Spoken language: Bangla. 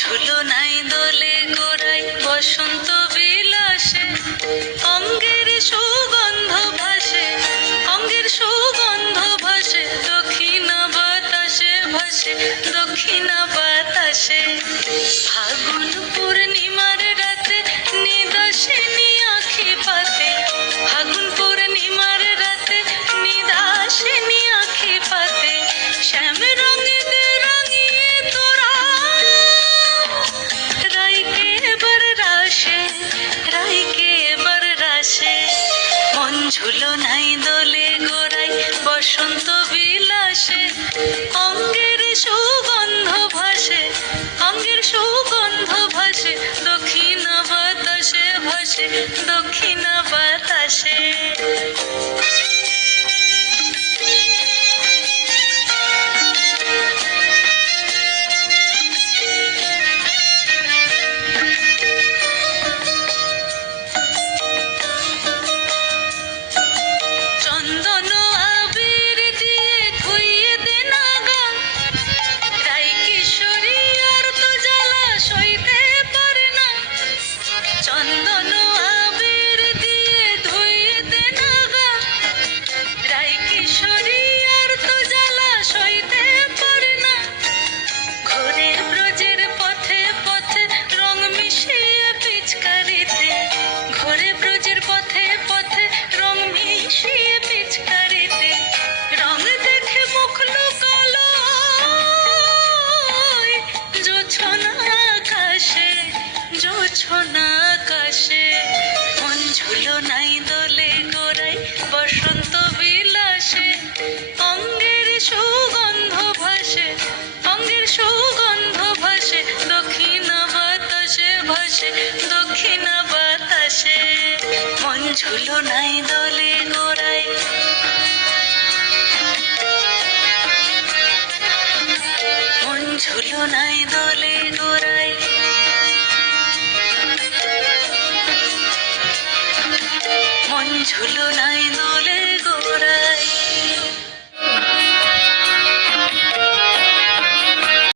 ঝুলো নাই দোলে গোড়ায় বসন্ত বিলাসে, অঙ্গের সুগন্ধ ভাসে, অঙ্গের সুগন্ধ ভাসে, দক্ষিণা বাতাসে ভাসে, দক্ষিণা বাতাসে। ফাগুন পূর্ণিমার রাতে নিদাসিনী আঁখি পাতে, ফাগুন পূর্ণিমার রাতে নিদাসিনী আঁখি পাতে, শ্যাম রঙে রাঙিয়ে তোরা রাইকে এবার রাশে, রাইকে এবার রাশে। মন ঝুলো নাই দোলে গোড়ায় বসন্ত বিলাসে, অঙ্গের সুগন্ধ ভাসে, অঙ্গের সুগন্ধ ভাসে, দক্ষিণা বাতাসে ভাসে, দক্ষিণা বাতাসে। চন্দন আবির দিয়ে ধুইয়ে দে না গা, রাই কিশোরী আর তো জ্বালা সইতে পারে না। চন্দন আবির দিয়ে ধুইয়ে দে না গা, রাই কিশোরী আর তো জ্বালা সইতে পারে না। ঘোরে ব্রজের পথে পথে রং মিশিয়ে পিচকারিতে, ঘোরে ব্রজের পথে পথে রং মিশিয়ে পিচকারিতে, রং দেখে মুখ লুকালো জোছনা আকাশে, জোছনা আকাশে। মন ঝুলো নাই দোলে গোড়ায় বসন্ত বিলাসে, অঙ্গের সুগন্ধ ভাসে, অঙ্গের সুগন্ধ ভাসে, দক্ষিণা বাতাসে ভাসে, দক্ষিণা বাতাসে। মন ঝুলো নাই দোলে গোড়ায়, মন ঝুলো নাই দোলে গোড়ায়, মন ঝুলো নাই দোলে